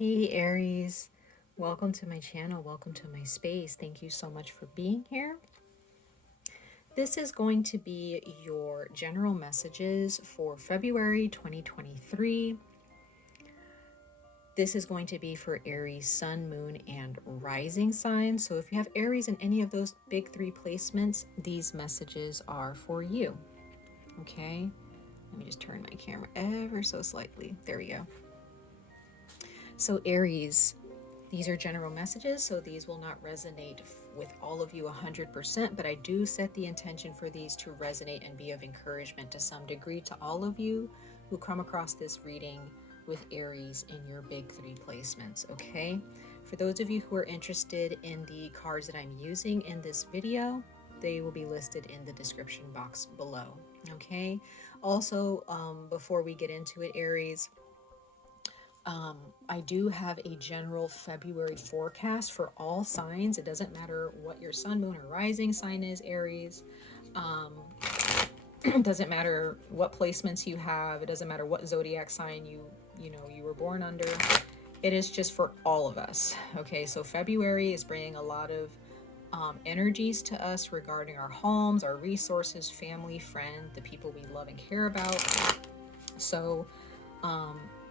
Hey Aries, welcome to my channel, welcome to my space. Thank you so much for being here. This is going to be your general messages for February 2023. This is going to be for Aries, Sun, Moon, and Rising signs. So if you have Aries in any of those big three placements, these messages are for you. Okay, let me just turn my camera ever so slightly. There we go. So Aries, these are general messages, so these will not resonate with all of you 100%, but I do set the intention for these to resonate and be of encouragement to some degree to all of you who come across this reading with Aries in your big three placements, okay? For those of you who are interested in the cards that I'm using in this video, they will be listed in the description box below, okay? Also, before we get into it, Aries, I do have a general February forecast for all signs. It doesn't matter what your sun, moon, or rising sign is, Aries. It doesn't matter what placements you have. It doesn't matter what zodiac sign you were born under. It is just for all of us. Okay, so February is bringing a lot of energies to us regarding our homes, our resources, family, friend, the people we love and care about. So,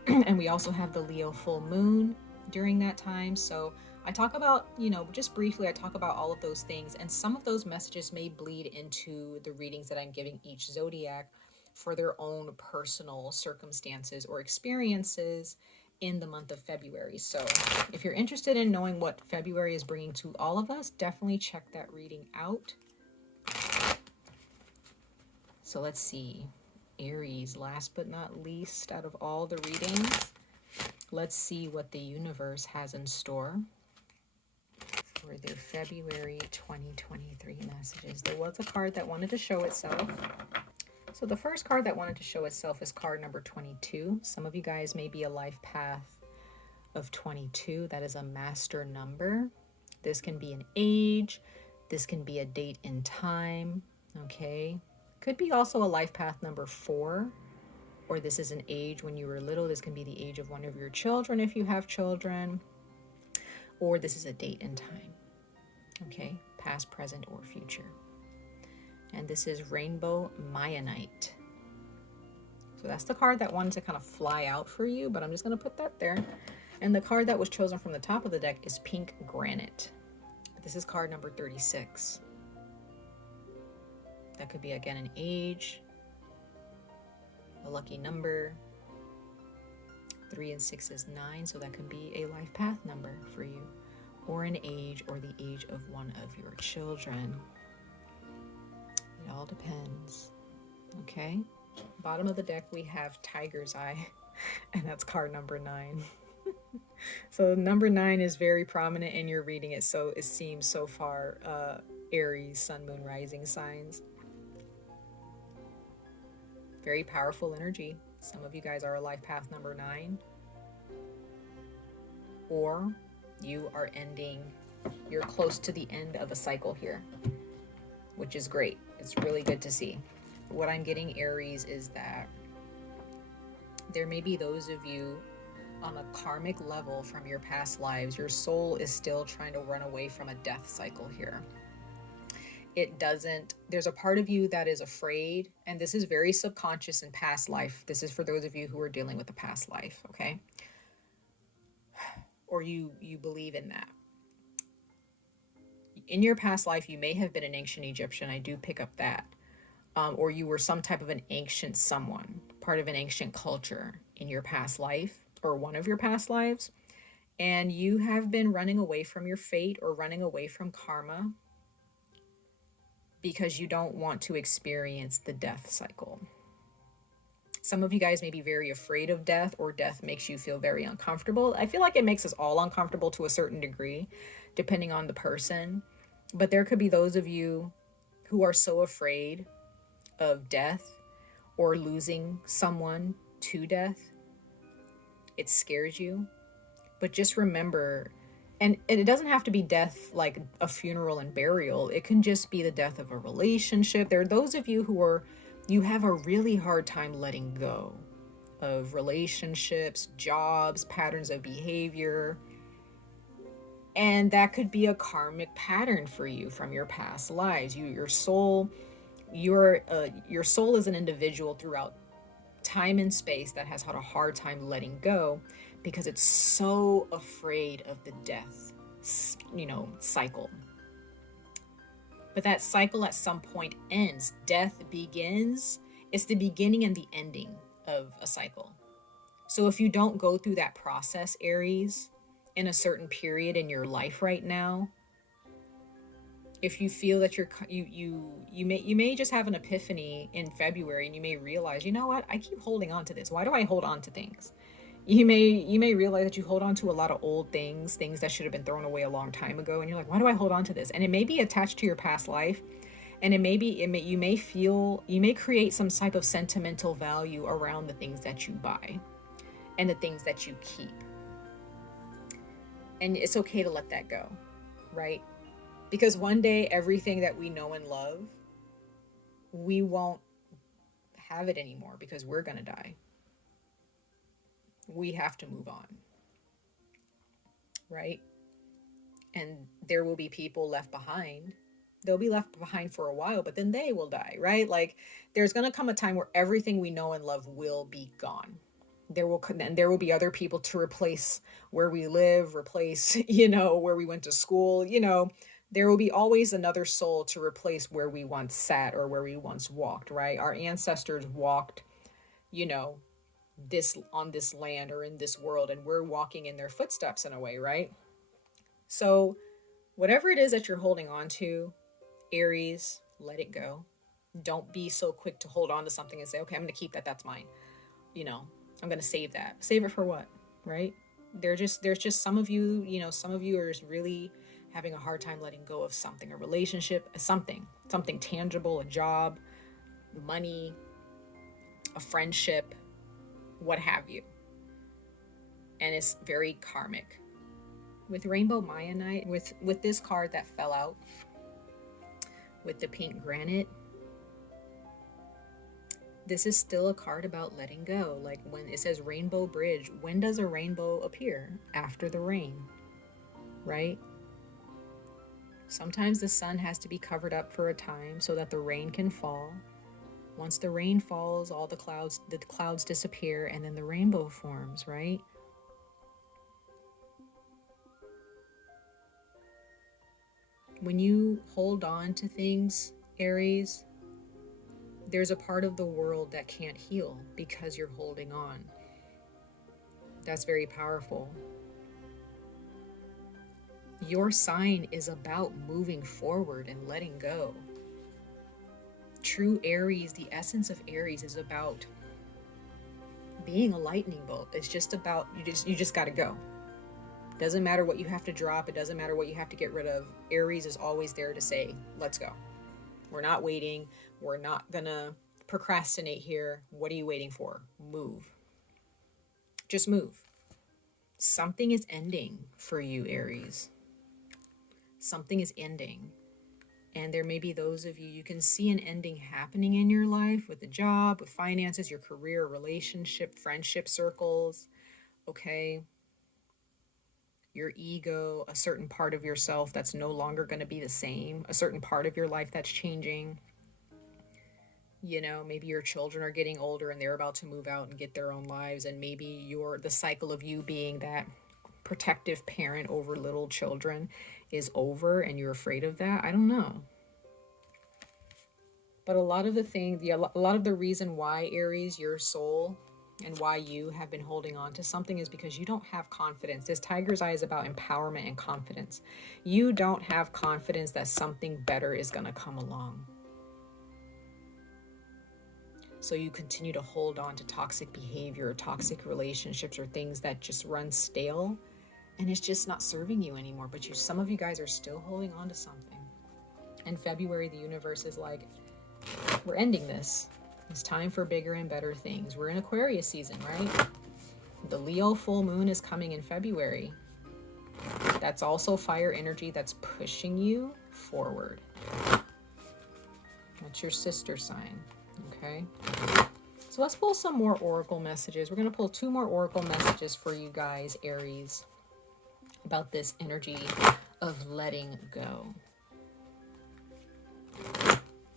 and we also have the Leo full moon during that time. So I talk about, just briefly, I talk about all of those things. And some of those messages may bleed into the readings that I'm giving each zodiac for their own personal circumstances or experiences in the month of February. So if you're interested in knowing what February is bringing to all of us, definitely check that reading out. So let's see. Aries, last but not least, out of all the readings, let's see what the universe has in store for their February 2023 messages. There was a card that wanted to show itself. So the first card that wanted to show itself is card number 22. Some of you guys may be a life path of 22. That is a master number. This can be an age. This can be a date in time. Okay. Could be also a life path number 4, or this is an age when you were little. This can be the age of one of your children if you have children, or this is a date and time. Okay, past, present, or future. And this is Rainbow Mayanite. So that's the card that wanted to kind of fly out for you, but I'm just going to put that there. And the card that was chosen from the top of the deck is Pink Granite. This is card number 36. That could be, again, an age, a lucky number. 3 and 6 is 9, so that could be a life path number for you, or an age, or the age of one of your children. It all depends. Okay. Bottom of the deck, we have Tiger's Eye, and that's card number 9. So number 9 is very prominent in your reading. It seems so far, Aries, Sun, Moon, Rising signs. Very powerful energy. Some of you guys are a life path number 9, or you are you're close to the end of a cycle here, which is great. It's really good to see. What I'm getting, Aries, is that there may be those of you on a karmic level from your past lives. Your soul is still trying to run away from a death cycle here. There's a part of you that is afraid, and this is very subconscious in past life. This is for those of you who are dealing with a past life, okay? Or you believe in that. In your past life, you may have been an ancient Egyptian. I do pick up that. Or you were some type of an ancient someone, part of an ancient culture in your past life, or one of your past lives. And you have been running away from your fate or running away from karma, because you don't want to experience the death cycle. Some of you guys may be very afraid of death, or death makes you feel very uncomfortable. I feel like it makes us all uncomfortable to a certain degree, depending on the person. But there could be those of you who are so afraid of death or losing someone to death. It scares you. But just remember, and it doesn't have to be death like a funeral and burial. It can just be the death of a relationship. There are those of you who you have a really hard time letting go of relationships, jobs, patterns of behavior. And that could be a karmic pattern for you from your past lives. Your soul is an individual throughout time and space that has had a hard time letting go because it's so afraid of the death, cycle. But that cycle at some point ends. Death begins. It's the beginning and the ending of a cycle. So if you don't go through that process, Aries, in a certain period in your life right now, if you feel that you may just have an epiphany in February, and you may realize, you know what, I keep holding on to this. Why do I hold on to things? You may realize that you hold on to a lot of old things that should have been thrown away a long time ago, and you're like, why do I hold on to this? And it may be attached to your past life, and you may create some type of sentimental value around the things that you buy and the things that you keep. And it's okay to let that go, right? Because one day, everything that we know and love, we won't have it anymore because we're going to die. We have to move on, right? And there will be people left behind. They'll be left behind for a while, but then they will die, right? Like, there's going to come a time where everything we know and love will be gone. There will be other people to replace where we live, replace, where we went to school, there will be always another soul to replace where we once sat or where we once walked, right? Our ancestors walked, on this land or in this world, and we're walking in their footsteps in a way, right? So whatever it is that you're holding on to, Aries, let it go. Don't be so quick to hold on to something and say, okay, I'm going to keep that. That's mine. I'm going to save that. Save it for what, right? There's just some of you, some of you are just really having a hard time letting go of something, a relationship, something tangible, a job, money, a friendship, what have you. And it's very karmic. With Rainbow Mayanite, with this card that fell out, with the pink granite, this is still a card about letting go. Like when it says rainbow bridge, when does a rainbow appear? After the rain, right? Sometimes the sun has to be covered up for a time so that the rain can fall. Once the rain falls, all the clouds disappear, and then the rainbow forms, right? When you hold on to things, Aries, there's a part of the world that can't heal because you're holding on. That's very powerful. Your sign is about moving forward and letting go. True Aries, the essence of Aries is about being a lightning bolt. It's just about, you just got to go. Doesn't matter what you have to drop. It doesn't matter what you have to get rid of. Aries is always there to say, let's go. We're not waiting. We're not gonna procrastinate here. What are you waiting for? Move. Just move. Something is ending for you, Aries. Something is ending. And there may be those of you can see an ending happening in your life with a job, with finances, your career, relationship, friendship circles, okay? Your ego, a certain part of yourself that's no longer going to be the same, a certain part of your life that's changing. Maybe your children are getting older and they're about to move out and get their own lives, and maybe the cycle of you being that protective parent over little children is over and you're afraid of that. I don't know. But a lot of the reason why, Aries, your soul, and why you have been holding on to something is because you don't have confidence. This tiger's eye is about empowerment and confidence. You don't have confidence that something better is going to come along. So you continue to hold on to toxic behavior, or toxic relationships, or things that just run stale, and it's just not serving you anymore. But some of you guys are still holding on to something. In February, the universe is like, we're ending this. It's time for bigger and better things. We're in Aquarius season, right? The Leo full moon is coming in February. That's also fire energy that's pushing you forward. That's your sister sign, okay? So let's pull some more oracle messages. We're going to pull 2 more oracle messages for you guys, Aries, about this energy of letting go.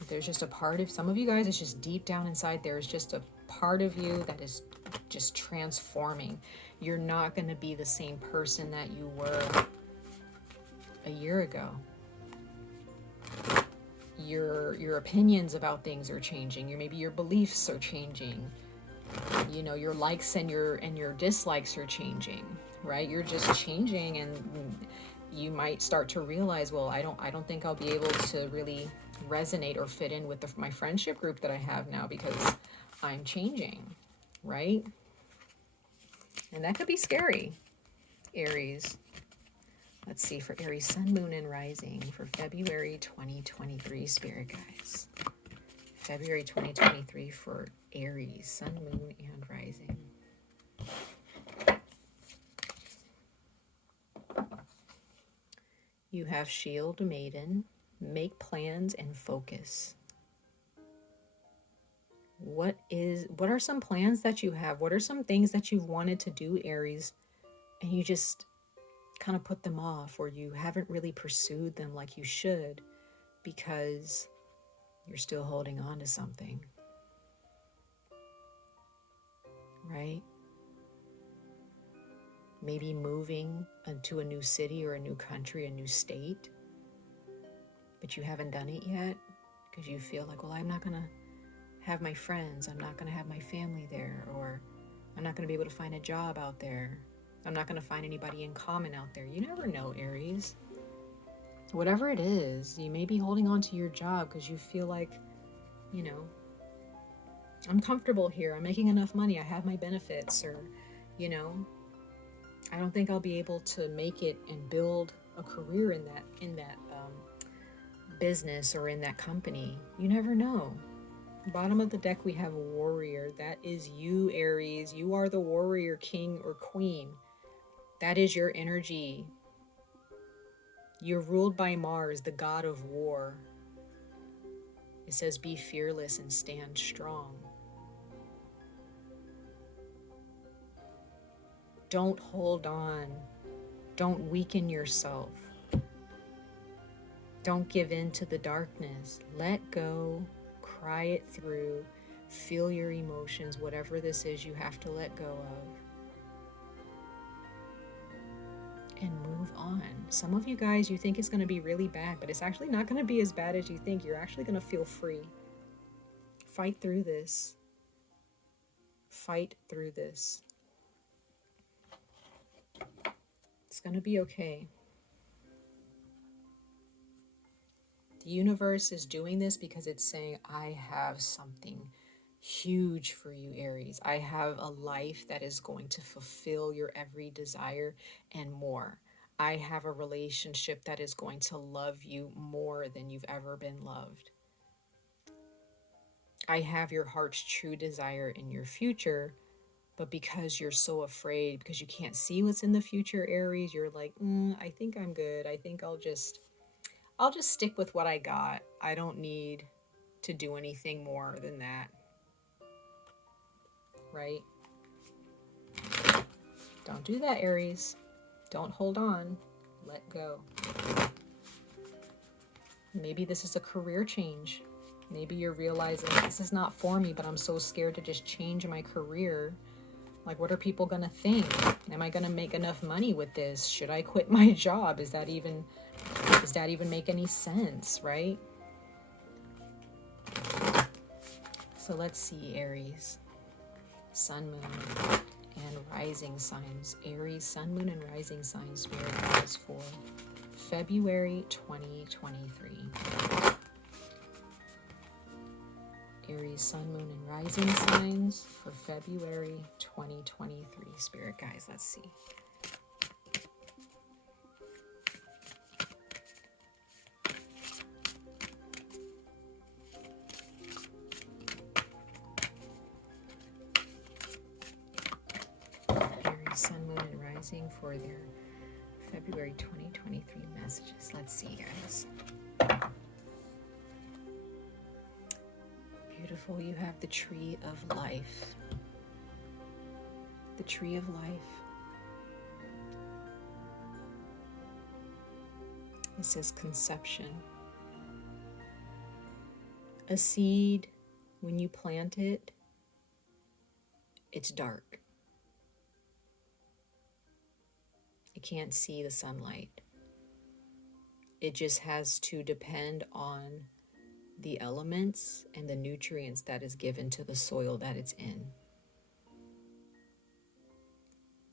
There's just a part of some of you guys, it's just deep down inside, there's just a part of you that is just transforming. You're not going to be the same person that you were a year ago. Your opinions about things are changing. Maybe your beliefs are changing. You know, your likes and your dislikes are changing, right? You're just changing, and you might start to realize, well, I don't think I'll be able to really resonate or fit in with my friendship group that I have now because I'm changing, right? And that could be scary, Aries. Let's see for Aries, Sun, Moon, and Rising for February 2023, Spirit guides. February 2023 for Aries, Sun, Moon, and Rising. You have Shield Maiden, make plans and focus. What are some plans that you have? What are some things that you've wanted to do, Aries, and you just kind of put them off, or you haven't really pursued them like you should because you're still holding on to something, right? Maybe moving into a new city or a new country, a new state, but you haven't done it yet because you feel like, well, I'm not going to have my friends, I'm not going to have my family there, or I'm not going to be able to find a job out there. I'm not going to find anybody in common out there. You never know, Aries. Whatever it is, you may be holding on to your job because you feel like, you know, I'm comfortable here. I'm making enough money. I have my benefits, or, you know, I don't think I'll be able to make it and build a career in that business or in that company. You never know. Bottom of the deck, we have Warrior. That is you, Aries. You are the warrior, king or queen. That is your energy. You're ruled by Mars, the god of war. It says, be fearless and stand strong. Don't hold on. Don't weaken yourself. Don't give in to the darkness. Let go. Cry it through. Feel your emotions. Whatever this is, you have to let go of. And move on. Some of you guys, you think it's going to be really bad, but it's actually not going to be as bad as you think. You're actually going to feel free. Fight through this. Fight through this. It's going to be okay. The universe is doing this because it's saying, I have something huge for you, Aries. I have a life that is going to fulfill your every desire and more. I have a relationship that is going to love you more than you've ever been loved. I have your heart's true desire in your future, but because you're so afraid, because you can't see what's in the future, Aries, you're like, I think I'm good. I think I'll just stick with what I got. I don't need to do anything more than that. Right? Don't do that, Aries. Don't hold on. Let go. Maybe this is a career change. Maybe you're realizing this is not for me, but I'm so scared to just change my career. Like, what are people going to think? Am I going to make enough money with this? Should I quit my job? Does that even make any sense, right? So let's see, Aries. Sun, Moon, and Rising signs. Aries, Sun, Moon, and Rising signs. Spirit guides for February 2023. Aries, Sun, Moon, and Rising signs for February 2023. Spirit guides, let's see. Sun, Moon, and Rising for their February 2023 messages. Let's see, guys. Beautiful. You have the tree of life. The tree of life. It says conception. A seed, when you plant it, it's dark. It can't see the sunlight. It just has to depend on the elements and the nutrients that is given to the soil that it's in.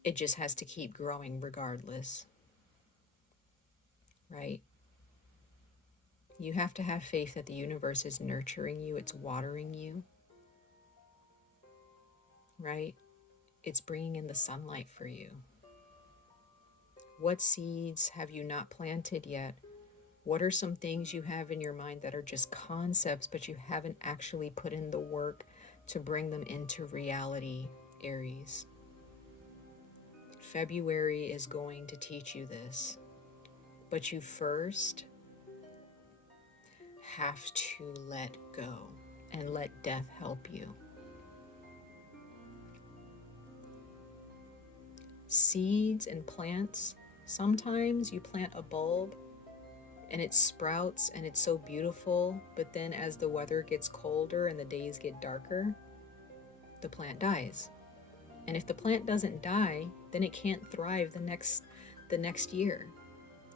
It just has to keep growing regardless, right? You have to have faith that the universe is nurturing you, it's watering you, right? It's bringing in the sunlight for you. What seeds have you not planted yet? What are some things you have in your mind that are just concepts, but you haven't actually put in the work to bring them into reality, Aries? February is going to teach you this, but you first have to let go and let death help you. Seeds and plants, sometimes you plant a bulb and it sprouts and it's so beautiful, but then as the weather gets colder and the days get darker, the plant dies. And if the plant doesn't die, then it can't thrive the next year.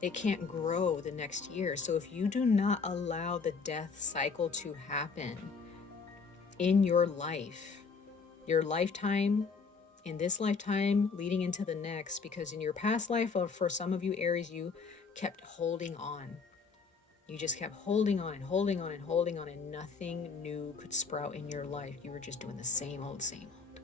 It can't grow the next year. So if you do not allow the death cycle to happen in your life, your lifetime, in this lifetime leading into the next, because in your past life, or for some of you Aries, you kept holding on. You just kept holding on and holding on and holding on, and nothing new could sprout in your life. You were just doing the same old, same old.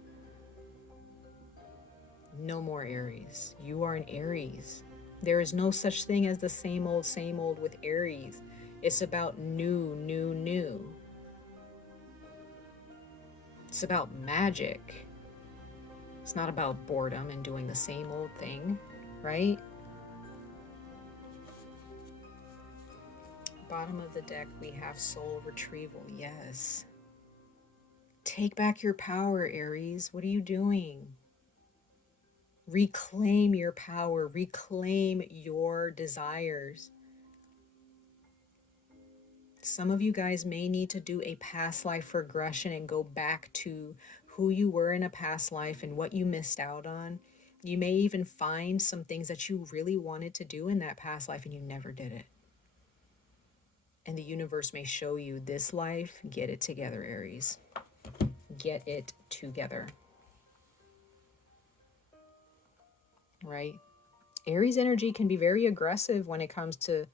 No more Aries. You are an Aries. There is no such thing as the same old with Aries. It's about new, new, new. It's about magic. It's not about boredom and doing the same old thing, right? Bottom of the deck, we have soul retrieval. Yes. Take back your power, Aries. What are you doing? Reclaim your power. Reclaim your desires. Some of you guys may need to do a past life regression and go back to who you were in a past life and what you missed out on. You may even find some things that you really wanted to do in that past life and you never did it. And the universe may show you this life. Get it together, Aries. Get it together. Right? Aries energy can be very aggressive when it comes to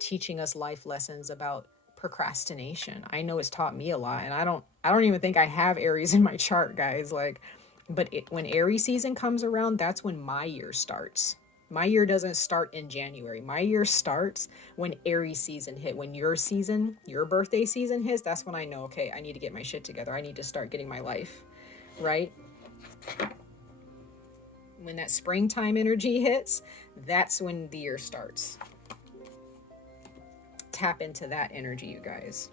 teaching us life lessons about procrastination. I know it's taught me a lot, and I don't even think I have Aries in my chart, guys. But when Aries season comes around, that's when my year starts. My year doesn't start in January. My year starts when Aries season hit. When your season, your birthday season hits, that's when I know, okay, I need to get my shit together. I need to start getting my life, right? When that springtime energy hits, that's when the year starts. Tap into that energy, you guys.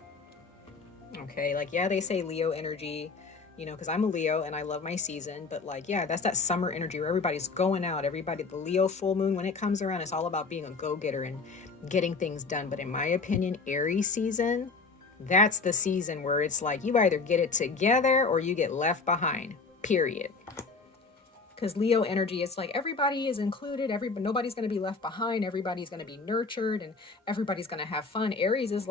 Okay, yeah, they say Leo energy, because I'm a Leo and I love my season, but yeah, that's that summer energy where everybody's going out. The Leo full moon, when it comes around, it's all about being a go-getter and getting things done. But in my opinion, Aries season, that's the season where it's you either get it together or you get left behind, period. Because Leo energy, it's everybody is included. Nobody's going to be left behind. Everybody's going to be nurtured and everybody's going to have fun. Aries is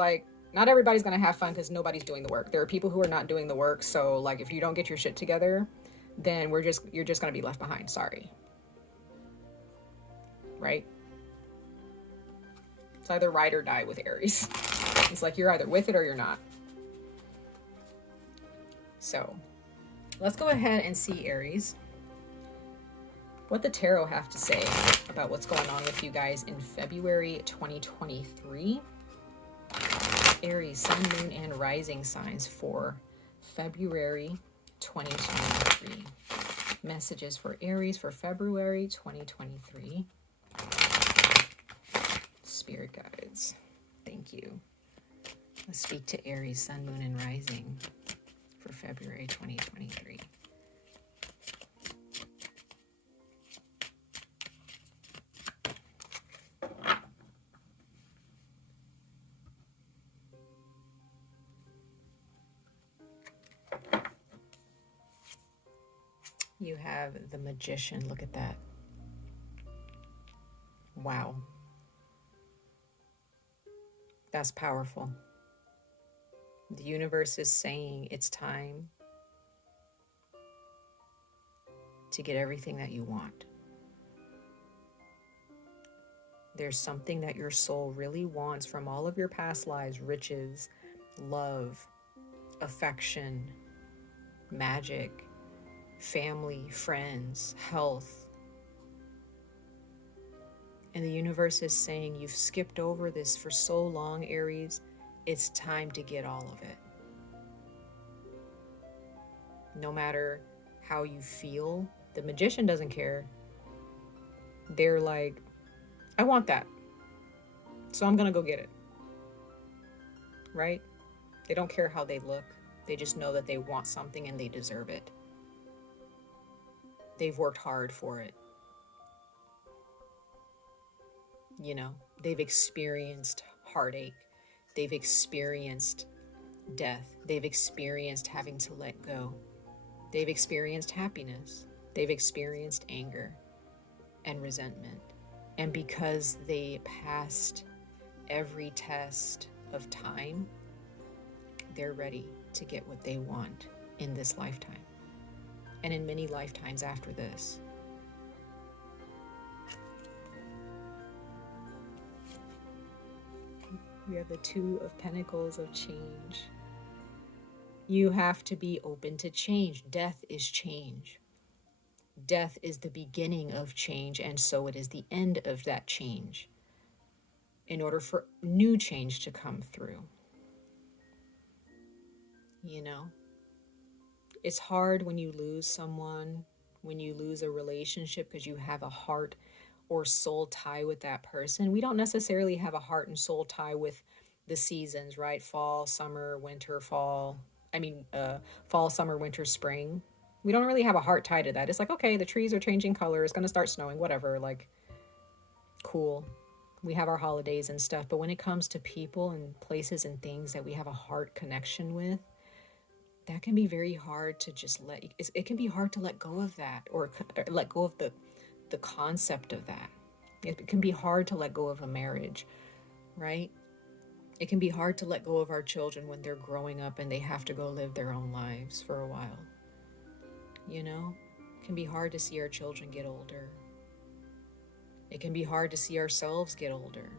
not everybody's going to have fun because nobody's doing the work. There are people who are not doing the work. So if you don't get your shit together, then you're just going to be left behind. Sorry. Right? It's either ride or die with Aries. It's you're either with it or you're not. So let's go ahead and see, Aries, what the tarot have to say about what's going on with you guys in February 2023. Aries, sun, moon, and rising signs for February 2023. Messages for Aries for February 2023. Spirit guides, thank you. Let's speak to Aries, sun, moon, and rising. February 2023. You have the Magician. Look at that. Wow. That's powerful. The universe is saying it's time to get everything that you want. There's something that your soul really wants from all of your past lives: riches, love, affection, magic, family, friends, health. And the universe is saying, you've skipped over this for so long, Aries. It's time to get all of it. No matter how you feel, the Magician doesn't care. They're like, I want that, so I'm going to go get it. Right? They don't care how they look. They just know that they want something and they deserve it. They've worked hard for it. You know, they've experienced heartache. They've experienced death. They've experienced having to let go. They've experienced happiness. They've experienced anger and resentment. And because they passed every test of time, they're ready to get what they want in this lifetime and in many lifetimes after this. We have the Two of Pentacles of change. You have to be open to change. Death is change. Death is the beginning of change, and so it is the end of that change in order for new change to come through. You know, it's hard when you lose someone, when you lose a relationship, because you have a heart or soul tie with that person. We don't necessarily have a heart and soul tie with the seasons, right? Fall, summer, winter, fall, summer, winter, spring. We don't really have a heart tie to that. It's like, okay, the trees are changing color. It's going to start snowing, whatever. Like, cool. We have our holidays and stuff. But when it comes to people and places and things that we have a heart connection with, that can be very hard to just it can be hard to let go of that, or let go of the concept of that. It can be hard to let go of a marriage, right? It can be hard to let go of our children when they're growing up and they have to go live their own lives for a while. You know, it can be hard to see our children get older. It can be hard to see ourselves get older.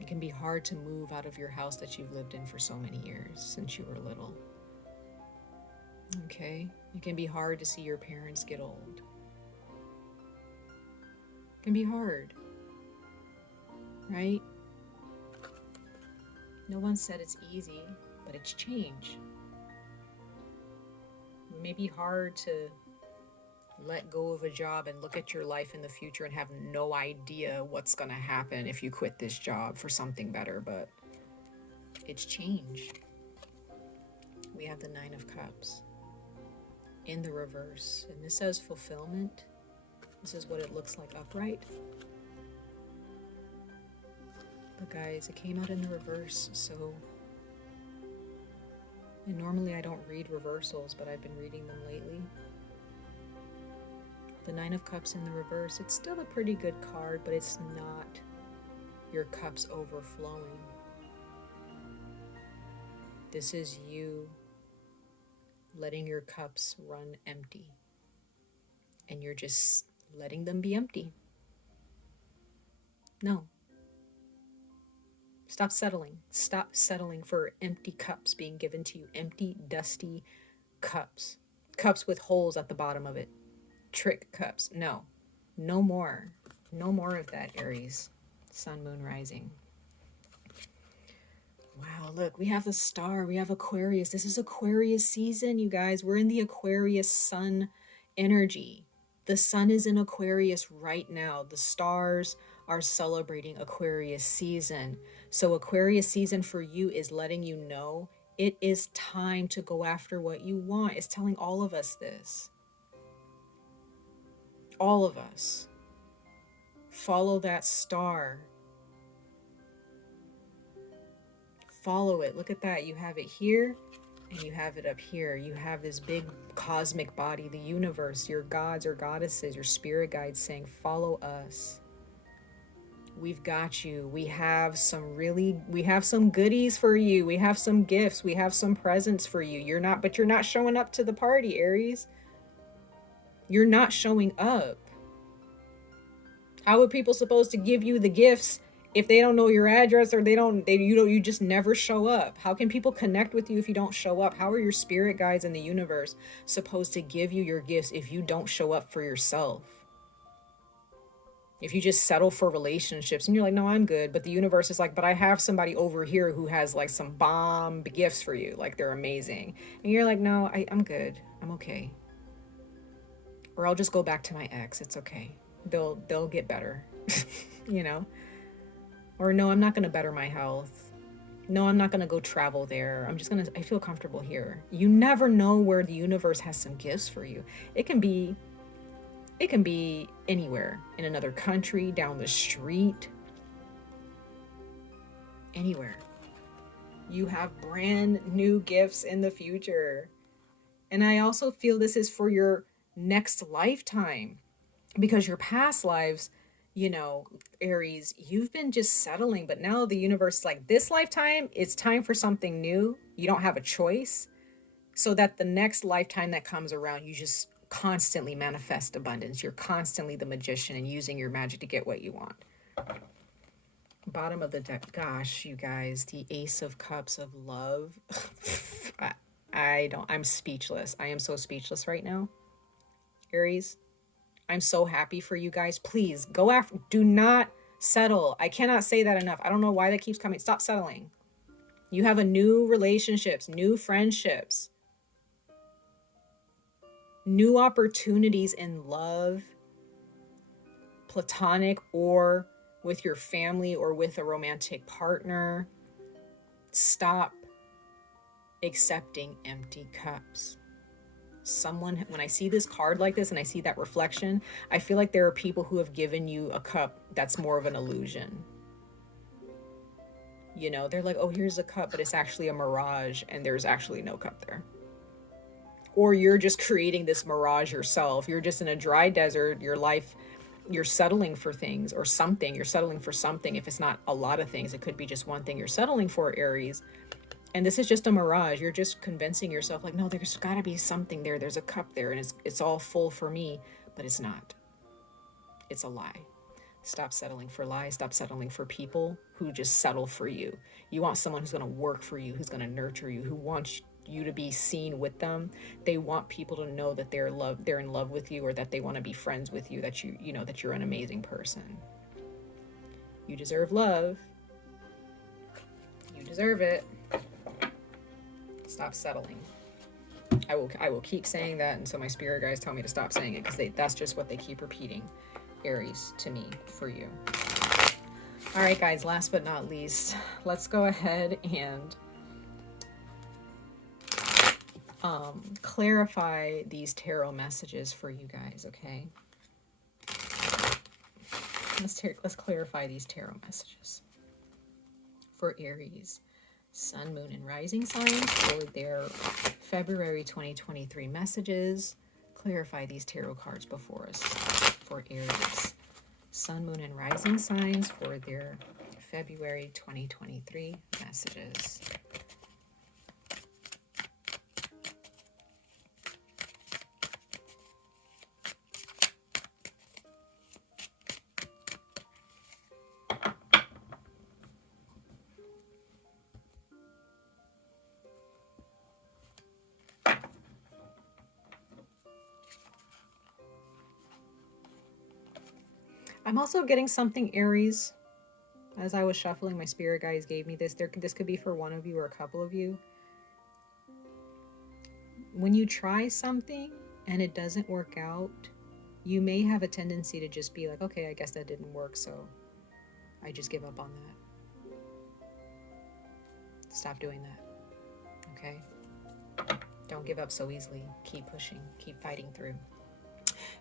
It can be hard to move out of your house that you've lived in for so many years since you were little. Okay? It can be hard to see your parents get old. It can be hard, right? No one said it's easy, but it's change. It may be hard to let go of a job and look at your life in the future and have no idea what's going to happen if you quit this job for something better, but it's change. We have the Nine of Cups in the reverse, and this says fulfillment. This is what it looks like upright. But guys, it came out in the reverse, so... And normally I don't read reversals, but I've been reading them lately. The Nine of Cups in the reverse, it's still a pretty good card, but it's not your cups overflowing. This is you letting your cups run empty. And you're just letting them be empty. No. Stop settling. Stop settling for empty cups being given to you. Empty, dusty cups. Cups with holes at the bottom of it. Trick cups. No. No more. No more of that, Aries. Sun, Moon, Rising. Wow, look, we have the Star. We have Aquarius. This is Aquarius season, you guys. We're in the Aquarius sun energy. The sun is in Aquarius right now. The stars are celebrating Aquarius season. So Aquarius season for you is letting you know It is time to go after what you want. It's telling all of us this. All of us. Follow that star. Follow it. Look at that. You have it here and you have it up here. You have this big cosmic body, the universe, your gods or goddesses, your spirit guides saying, follow us. We've got you. We have some goodies for you. We have some gifts. We have some presents for you. You're not showing up to the party, Aries. You're not showing up. How are people supposed to give you the gifts if they don't know your address, or you just never show up? How can people connect with you if you don't show up? How are your spirit guides in the universe supposed to give you your gifts if you don't show up for yourself? If you just settle for relationships and you're like, no, I'm good. But the universe is like, but I have somebody over here who has like some bomb gifts for you. Like, they're amazing. And you're like, no, I'm good. I'm okay. Or I'll just go back to my ex. It's okay. They'll get better, you know? Or no, I'm not going to better my health. No, I'm not going to go travel there. I feel comfortable here. You never know where the universe has some gifts for you. It can be anywhere, in another country, down the street, anywhere. You have brand new gifts in the future. And I also feel this is for your next lifetime, because your past lives, you know, Aries, you've been just settling, but now the universe is like, this lifetime, it's time for something new. You don't have a choice. So that the next lifetime that comes around, you just constantly manifest abundance. You're constantly the magician and using your magic to get what you want. Bottom of the deck. Gosh, you guys, the Ace of Cups of love. I'm speechless. I am so speechless right now. Aries, I'm so happy for you guys. Please go after, do not settle. I cannot say that enough. I don't know why that keeps coming. Stop settling. You have a new relationships, new friendships, new opportunities in love, platonic or with your family or with a romantic partner. Stop accepting empty cups. When I see this card like this and I see that reflection, I feel like there are people who have given you a cup that's more of an illusion. You know, they're like, oh, here's a cup, but it's actually a mirage and there's actually no cup there. Or you're just creating this mirage yourself. You're just in a dry desert. Your life, you're settling for things or something. You're settling for something. If it's not a lot of things, it could be just one thing you're settling for, Aries. And this is just a mirage. You're just convincing yourself like, no, there's got to be something there. There's a cup there and it's all full for me, but it's not. It's a lie. Stop settling for lies. Stop settling for people who just settle for you. You want someone who's going to work for you, who's going to nurture you, who wants you to be seen with them. They want people to know that they're in love with you, or that they want to be friends with you, that that you're an amazing person. You deserve love. You deserve it. Stop settling. I will keep saying that until my spirit guides tell me to stop saying it, because that's just what they keep repeating, Aries, to me, for you. All right, guys, last but not least, let's go ahead and clarify these tarot messages for you guys, okay? Let's clarify these tarot messages for Aries, Sun, Moon, and Rising signs for their February 2023 messages. Clarify these tarot cards before us for Aries, Sun, Moon, and Rising signs for their February 2023 messages. I'm also getting something, Aries. As I was shuffling, my spirit guides gave me this. This could be for one of you or a couple of you. When you try something and it doesn't work out, you may have a tendency to just be like, okay, I guess that didn't work, so I just give up on that. Stop doing that. Okay? Don't give up so easily. Keep pushing. Keep fighting through.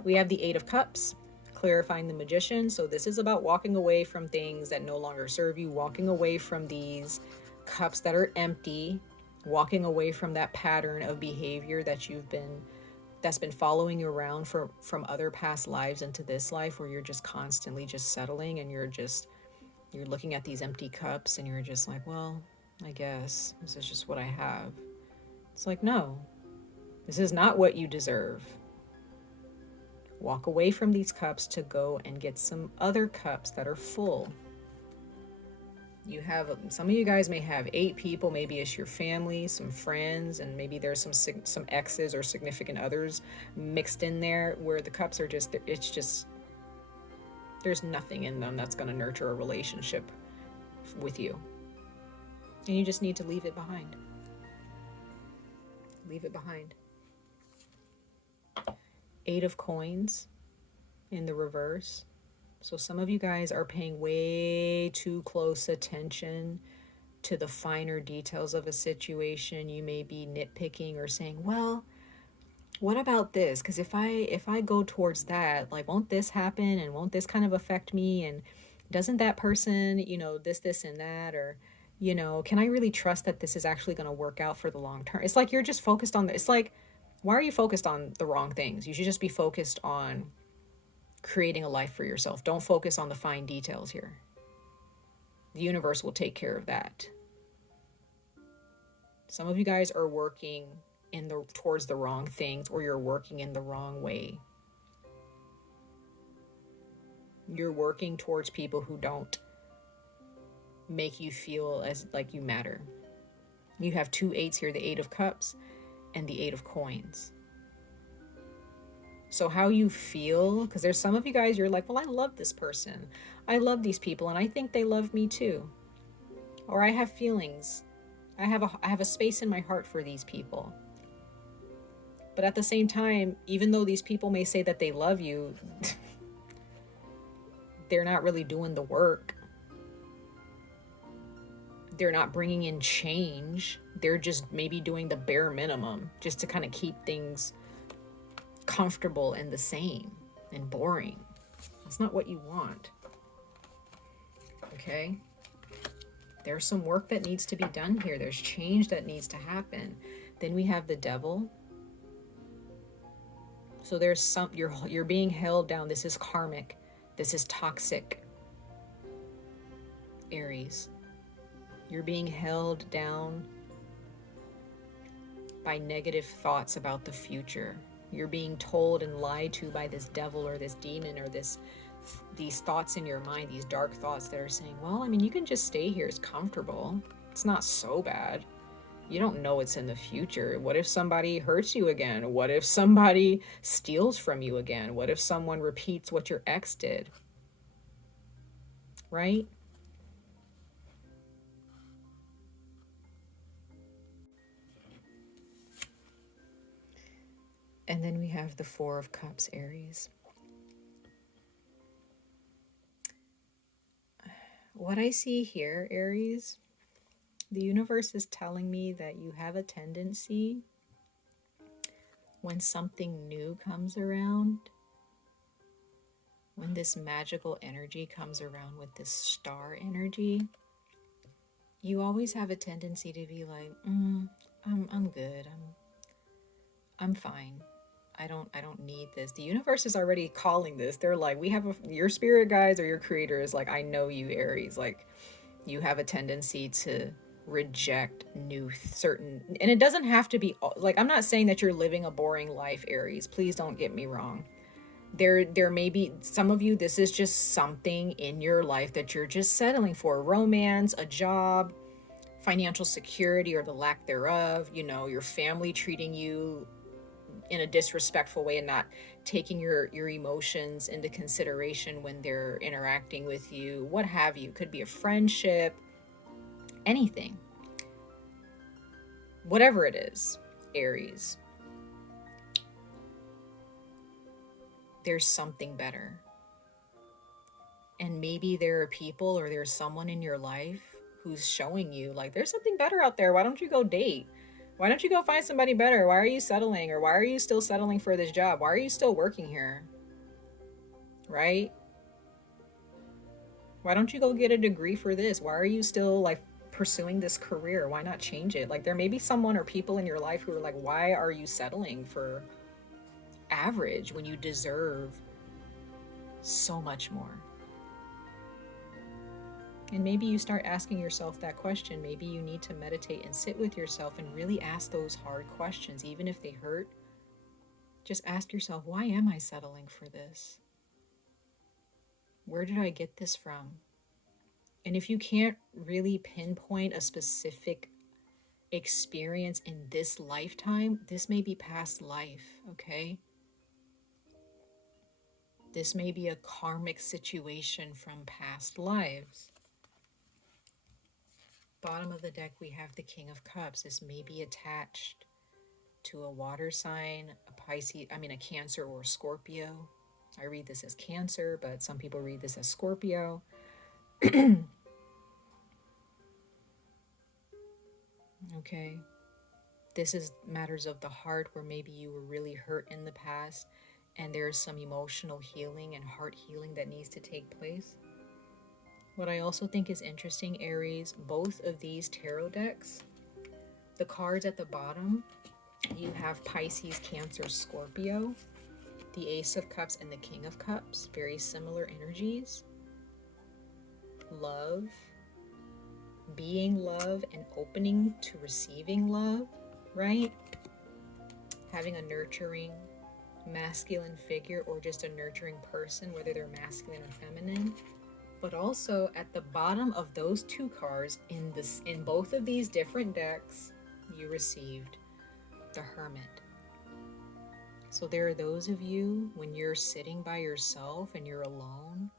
We have the Eight of Cups, clarifying the Magician. So this is about walking away from things that no longer serve you, walking away from these cups that are empty, walking away from that pattern of behavior that's been following you around from other past lives into this life, where you're just constantly just settling, and you're looking at these empty cups and you're just like, well, I guess this is just what I have. It's like, no, this is not what you deserve. Walk away from these cups to go and get some other cups that are full. You have, some of you guys may have 8 people, maybe it's your family, some friends, and maybe there's some exes or significant others mixed in there, where the cups are just, it's just, there's nothing in them that's going to nurture a relationship with you. And you just need to leave it behind. Leave it behind. 8 of Coins in the reverse. So some of you guys are paying way too close attention to the finer details of a situation. You may be nitpicking or saying, well, what about this? Because if I go towards that, like, won't this happen? And won't this kind of affect me? And doesn't that person, this, and that? Or, can I really trust that this is actually going to work out for the long term? It's like you're just focused on it's like, why are you focused on the wrong things? You should just be focused on creating a life for yourself. Don't focus on the fine details here. The universe will take care of that. Some of you guys are working towards the wrong things, or you're working in the wrong way. You're working towards people who don't make you feel as like you matter. You have 2 8s here, the 8 of Cups and the 8 of Coins. So how you feel, because there's some of you guys, you're like, well, I love this person. I love these people, and I think they love me too. Or I have feelings. I have a space in my heart for these people. But at the same time, even though these people may say that they love you, they're not really doing the work. They're not bringing in change. They're just maybe doing the bare minimum just to kind of keep things comfortable and the same and boring. That's not what you want. Okay? There's some work that needs to be done here. There's change that needs to happen. Then we have the Devil. So there's you're being held down. This is karmic. This is toxic. Aries. You're being held down by negative thoughts about the future. You're being told and lied to by this devil or this demon or these thoughts in your mind, these dark thoughts that are saying, well, I mean, you can just stay here. It's comfortable. It's not so bad. You don't know what's in the future. What if somebody hurts you again? What if somebody steals from you again? What if someone repeats what your ex did? Right? And then we have the 4 of Cups, Aries. What I see here, Aries, the universe is telling me that you have a tendency, when something new comes around, when this magical energy comes around with this star energy, you always have a tendency to be like, I'm good. I'm fine. I don't need this. The universe is already calling this. They're like, your spirit guides or your creator is like, I know you, Aries. Like, you have a tendency to reject and it doesn't have to be like, I'm not saying that you're living a boring life, Aries. Please don't get me wrong. There may be some of you, this is just something in your life that you're just settling for. Romance, a job, financial security or the lack thereof, your family treating you in a disrespectful way and not taking your emotions into consideration when they're interacting with you, what have you. Could be a friendship, anything. Whatever it is, Aries. There's something better. And maybe there are people or there's someone in your life who's showing you like, there's something better out there. Why don't you go date? Why don't you go find somebody better? Why are you settling? Or why are you still settling for this job? Why are you still working here? Right? Why don't you go get a degree for this? Why are you still like pursuing this career? Why not change it? Like there may be someone or people in your life who are like, why are you settling for average when you deserve so much more? And maybe you start asking yourself that question. Maybe you need to meditate and sit with yourself and really ask those hard questions, even if they hurt. Just ask yourself, why am I settling for this? Where did I get this from? And if you can't really pinpoint a specific experience in this lifetime, this may be past life, okay? This may be a karmic situation from past lives. Bottom of the deck, we have the King of Cups. This may be attached to a water sign, a Cancer or a Scorpio. I read this as Cancer, but some people read this as Scorpio. Okay. This is matters of the heart, where maybe you were really hurt in the past and there's some emotional healing and heart healing that needs to take place. What I also think is interesting, Aries, both of these tarot decks, the cards at the bottom, you have Pisces, Cancer, Scorpio, the Ace of Cups, and the King of Cups. Very similar energies. Love, being love and opening to receiving love, right? Having a nurturing masculine figure or just a nurturing person, whether they're masculine or feminine. But also at the bottom of those two cards in both of these different decks, you received the Hermit. So there are those of you, when you're sitting by yourself and you're alone,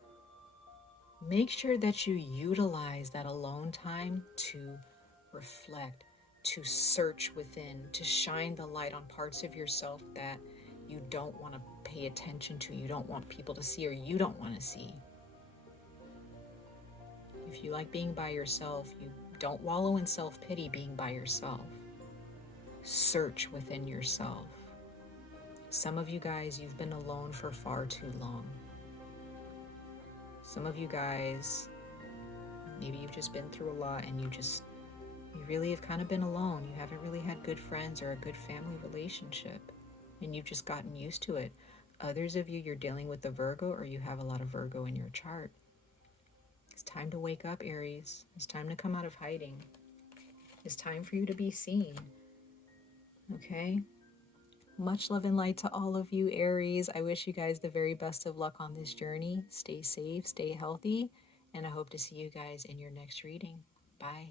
make sure that you utilize that alone time to reflect, to search within, to shine the light on parts of yourself that you don't want to pay attention to, you don't want people to see, or you don't want to see. If you like being by yourself, you don't wallow in self-pity being by yourself. Search within yourself. Some of you guys, you've been alone for far too long. Some of you guys, maybe you've just been through a lot and you really have kind of been alone. You haven't really had good friends or a good family relationship, and you've just gotten used to it. Others of you, you're dealing with the Virgo, or you have a lot of Virgo in your chart. It's time to wake up, Aries. It's time to come out of hiding. It's time for you to be seen. Okay? Much love and light to all of you, Aries. I wish you guys the very best of luck on this journey. Stay safe, stay healthy, and I hope to see you guys in your next reading. Bye.